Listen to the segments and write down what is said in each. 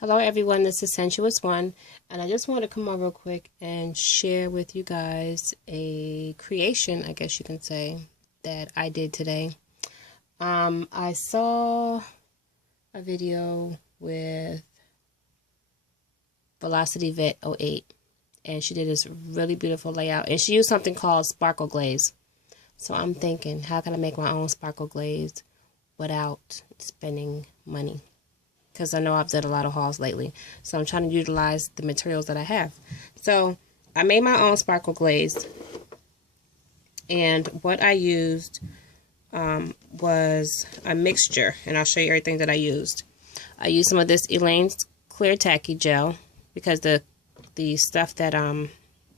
Hello everyone, this is Sensuous One, and I just want to come on real quick and share with you guys a creation, I guess you can say, that I did today. I saw a video with Velocity Vet 08, and she did this really beautiful layout, and she used something called Sparkle Glaze. So I'm thinking, how can I make my own Sparkle Glaze without spending money? Because I know I've done a lot of hauls lately. So I'm trying to utilize the materials that I have. So I made my own Sparkle Glaze. And what I used was a mixture. And I'll show you everything that I used. I used some of this Elaine's Clear Tacky Gel. Because the stuff that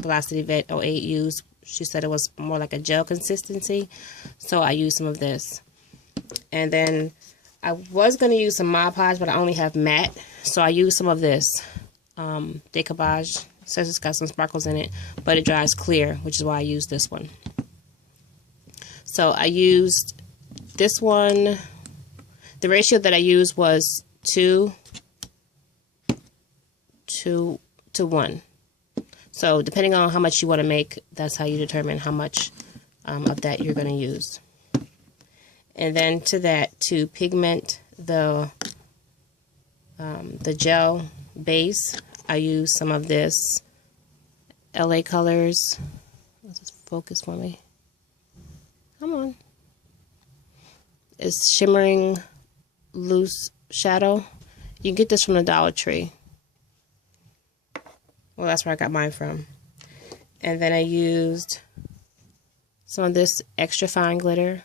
Velocity Vet 08 used, she said it was more like a gel consistency. So I used some of this. And then I was going to use some Mod Podge, but I only have matte, so I used some of this decoupage. It says it's got some sparkles in it, but it dries clear, which is why I used this one. So I used this one. The ratio that I used was 2 to 1. So depending on how much you want to make, that's how you determine how much of that you're going to use. And then to that, to pigment the gel base, I use some of this LA Colors. Let's just focus for me. Come on. It's Shimmering Loose Shadow. You can get this from the Dollar Tree. Well, that's where I got mine from. And then I used some of this extra fine glitter.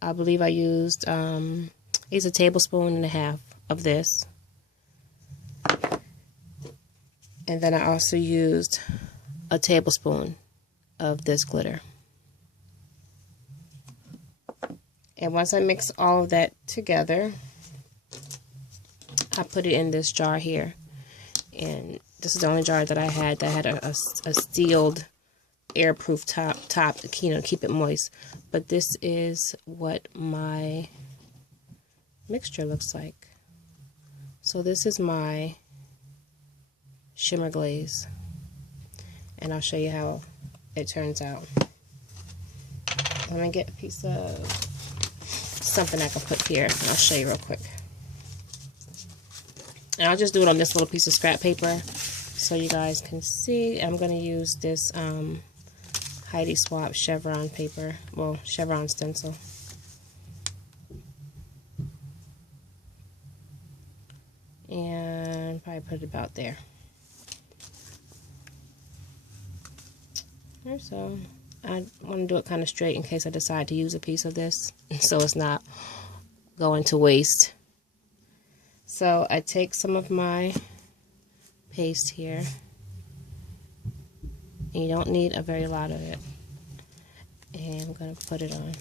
I believe I used a tablespoon and a half of this. And then I also used a tablespoon of this glitter. And once I mix all of that together, I put it in this jar here. And this is the only jar that I had that had a sealed airproof top to keep it moist. But this is what my mixture looks like. So this is my shimmer glaze, and I'll show you how it turns out. I'm gonna get a piece of something I can put here, and I'll show you real quick. And I'll just do it on this little piece of scrap paper so you guys can see. I'm gonna use this Heidi Swapp chevron paper, well, chevron stencil. And probably put it about there. So I want to do it kind of straight in case I decide to use a piece of this, so it's not going to waste. So I take some of my paste here. And you don't need a very lot of it. And I'm going to put it on.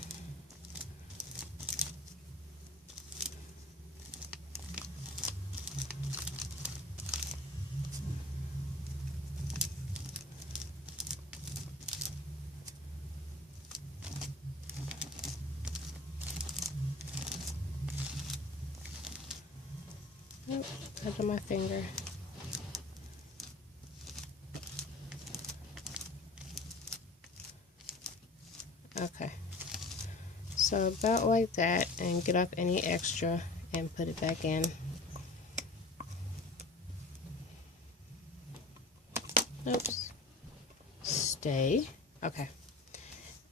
Cut on my finger. Okay, so about like that, and get up any extra and put it back in. Oops. Stay. Okay.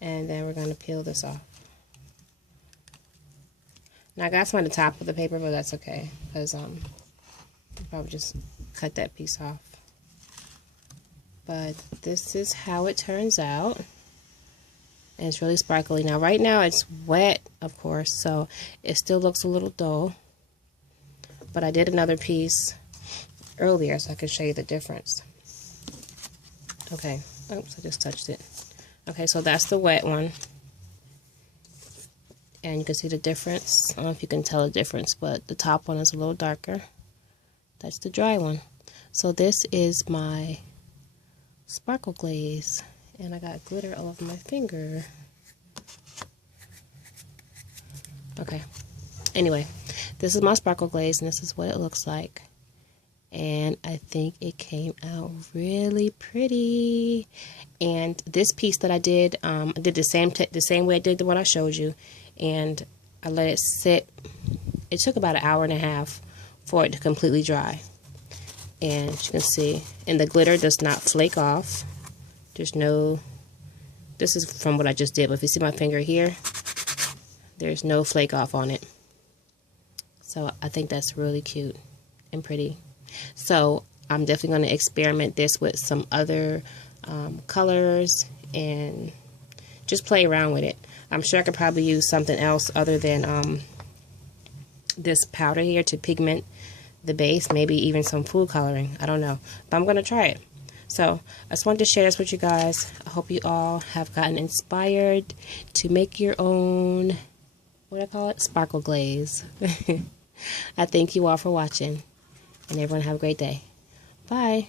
And then we're going to peel this off. Now I got some on the top of the paper, but that's okay, because I'll probably just cut that piece off. But this is how it turns out. And it's really sparkly. Now right now it's wet, of course, so it still looks a little dull. But I did another piece earlier so I can show you the difference. Okay. Oops, I just touched it. Okay, so that's the wet one. And you can see the difference. I don't know if you can tell the difference, but the top one is a little darker. That's the dry one. So this is my Sparkle Glaze. And I got glitter all over my finger. Okay. Anyway, this is my Sparkle Glaze, and this is what it looks like. and I think it came out really pretty. And this piece that I did the same way I did the one I showed you, and I let it sit. It took about an hour and a half for it to completely dry. And as you can see, and the glitter does not flake off. There's no, this is from what I just did, but if you see my finger here, there's no flake off on it. So I think that's really cute and pretty. So I'm definitely going to experiment this with some other colors and just play around with it. I'm sure I could probably use something else other than this powder here to pigment the base, maybe even some food coloring. I don't know, but I'm going to try it. So I just wanted to share this with you guys. I hope you all have gotten inspired to make your own, what do I call it? Sparkle glaze. I thank you all for watching, and everyone have a great day. Bye.